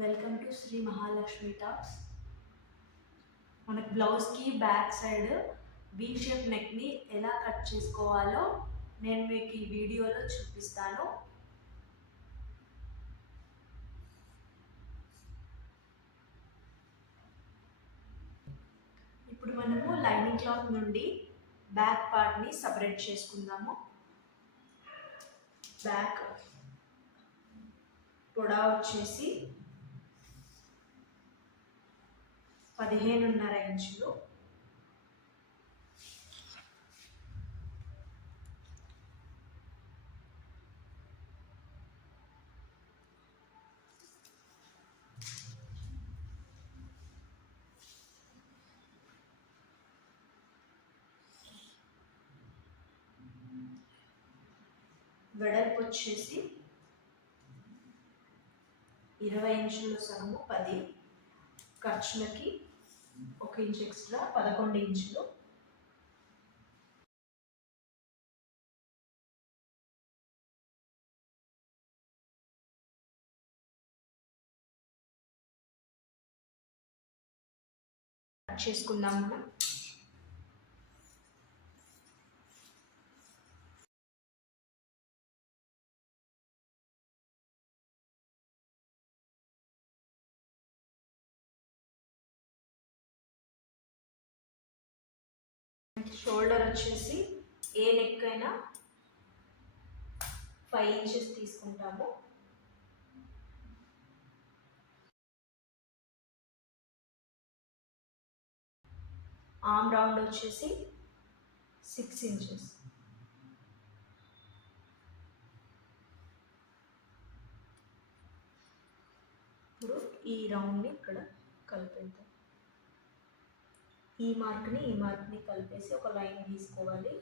Welcome to Sri Mahalakshmi tops మనకు బ్లౌజ్కి back side V shape నెక్ని ఎలా కట్ చేసుకోవాలో నేను మీకు ఈ వీడియోలో చూపిస్తాను. ఇప్పుడు మనము లైనింగ్ క్లాత్ నుండి బ్యాక్ పార్ట్ని సపరేట్ చేసుకుందాము. బ్యాక్ పొడా వచ్చేసి పదిహేనున్నర ఇంచులు. వెడల్పు వచ్చేసి ఇరవై ఇంచుల సగము పది. ఖర్చులకి ఒక ఇంచు ఎక్స్ట్రా పదకొండు ఇంచులు. కట్ చేసుకుందాం మనం. షోల్డర్ వచ్చేసి ఏ నెక్ అయినా ఫైవ్ ఇంచెస్ తీసుకుంటాము. ఆమ్ రౌండ్ వచ్చేసి సిక్స్ ఇంచెస్. ఇప్పుడు ఈ రౌండ్ని ఇక్కడ కలిపేద్దాం. ఈ మార్క్ని ఈ మార్క్ని కలిపేసి ఒక లైన్ తీసుకోవాలి.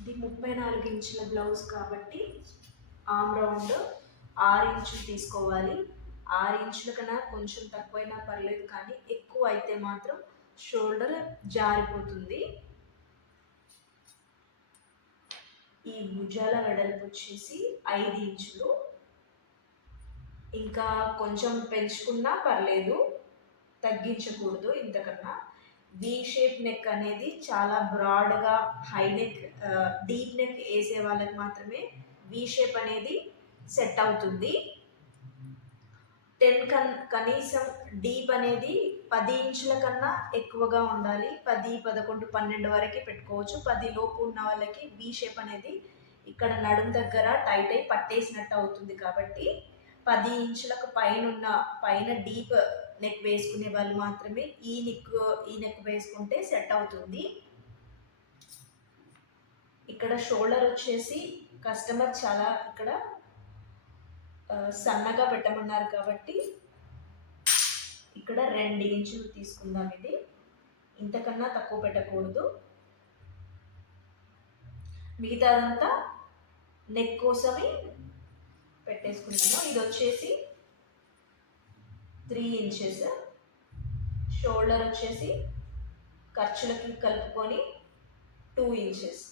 ఇది ముప్పై నాలుగు ఇంచుల బ్లౌజ్ కాబట్టి ఆమ్ రౌండ్ ఆరు ఇంచులు తీసుకోవాలి. ఆరు ఇంచుల కన్నా కొంచెం తక్కువైనా పర్లేదు కానీ ఎక్కువ అయితే మాత్రం షోల్డర్ జారిపోతుంది. ఈ భుజాల వెడల్పు వచ్చేసి ఐదు ఇంచులు. ఇంకా కొంచెం పెంచుకున్నా పర్లేదు తగ్గించకూడదు ఇంతకన్నా. వి షేప్ నెక్ అనేది చాలా బ్రాడ్గా హై నెక్ డీప్ నెక్ వేసే వాళ్ళకి మాత్రమే వి షేప్ అనేది సెట్ అవుతుంది. టెన్ కన్ కనీసం డీప్ అనేది పది ఇంచుల కన్నా ఎక్కువగా ఉండాలి. పది పదకొండు పన్నెండు వరకు పెట్టుకోవచ్చు. పది లోపు ఉన్న వాళ్ళకి వి షేప్ అనేది ఇక్కడ నడుం దగ్గర టైట్ అయి పట్టేసినట్టు అవుతుంది కాబట్టి పది ఇంచులకు పైన ఉన్న పైన డీప్ నెక్ వేసుకునే వాళ్ళు మాత్రమే ఈ నెక్ ఈ నెక్ వేసుకుంటే సెట్ అవుతుంది. ఇక్కడ షోల్డర్ వచ్చేసి కస్టమర్ చాలా ఇక్కడ సన్నగా పెట్టమన్నారు కాబట్టి ఇక్కడ రెండు ఇంచులు తీసుకుందాం ఇది. ఇంతకన్నా తక్కువ పెట్టకూడదు. మిగతాదంతా నెక్ కోసమే పెట్టేసుకున్నాము ఇది వచ్చేసి త్రీ ఇంచెస్ షోల్డర్ వచ్చేసి ఖర్చులకి కలుపుకొని టూ ఇంచెస్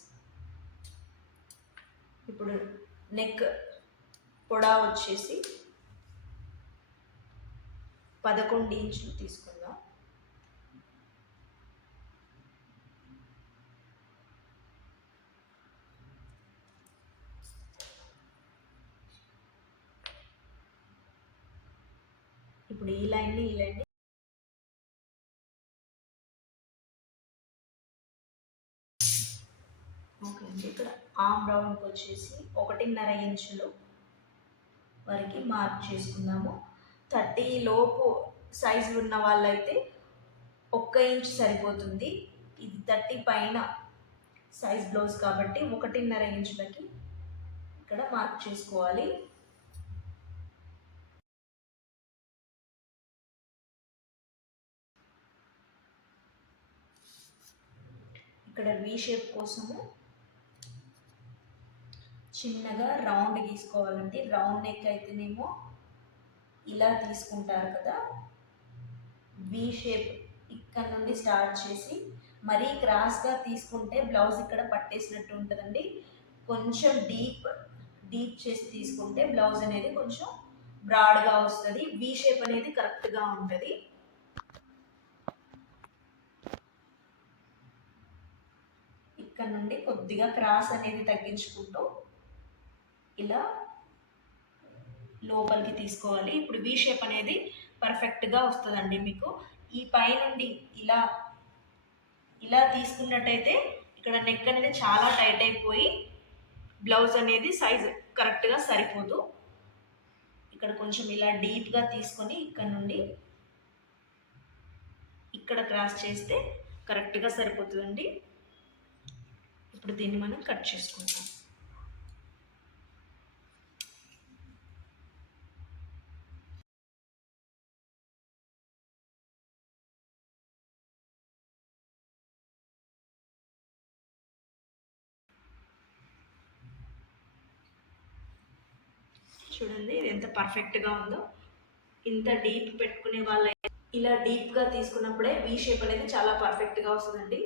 ఇప్పుడు నెక్ పొడా వచ్చేసి పదకొండు ఇంచులు తీసుకుందాం. ఇప్పుడు ఈ లైన్ని ఈ లైన్ని ఓకే అండి ఇక్కడ ఆమ్ రౌండ్కి వచ్చేసి ఒకటిన్నర ఇంచులు వరకు మార్క్ చేసుకున్నాము థర్టీ లోపు సైజు ఉన్న వాళ్ళైతే ఒక్క ఇంచ్ సరిపోతుంది. ఇది థర్టీ పైన సైజ్ బ్లౌజ్ కాబట్టి ఒకటిన్నర ఇంచులకి ఇక్కడ మార్క్ చేసుకోవాలి. ఇక్కడ వీ షేప్ కోసము చిన్నగా రౌండ్ గీసుకోవాలండి. రౌండ్ నెక్ అయితేనేమో ఇలా తీసుకుంటారు కదా. వి షేప్ ఇక్కడ నుండి స్టార్ట్ చేసి మరీ క్రాస్గా తీసుకుంటే బ్లౌజ్ ఇక్కడ పట్టేసినట్టు ఉంటుందండి. కొంచెం డీప్ డీప్ చేసి తీసుకుంటే బ్లౌజ్ అనేది కొంచెం బ్రాడ్గా వస్తుంది. వి షేప్ అనేది కరెక్ట్గా ఉంటుంది. ఇక్కడ నుండి కొద్దిగా క్రాస్ అనేది తగ్గించుకుంటూ ఇలా లోపలికి తీసుకోవాలి. ఇప్పుడు వి షేప్ అనేది పర్ఫెక్ట్గా వస్తుందండి మీకు. ఈ పైనుండి ఇలా ఇలా తీసుకున్నట్టయితే ఇక్కడ నెక్ అనేది చాలా టైట్ అయిపోయి బ్లౌజ్ అనేది సైజ్ కరెక్ట్గా సరిపోదు. ఇక్కడ కొంచెం ఇలా డీప్గా తీసుకొని ఇక్కడ నుండి ఇక్కడ క్రాస్ చేస్తే కరెక్ట్గా సరిపోతుందండి. ఇప్పుడు దీన్ని మనం కట్ చేసుకుంటాం చూడండి ఇది ఎంత పర్ఫెక్ట్గా ఉందో. ఇంత డీప్ పెట్టుకునే వాళ్ళ ఇలా డీప్గా తీసుకున్నప్పుడే వీ షేప్ అనేది చాలా పర్ఫెక్ట్గా వస్తుందండి.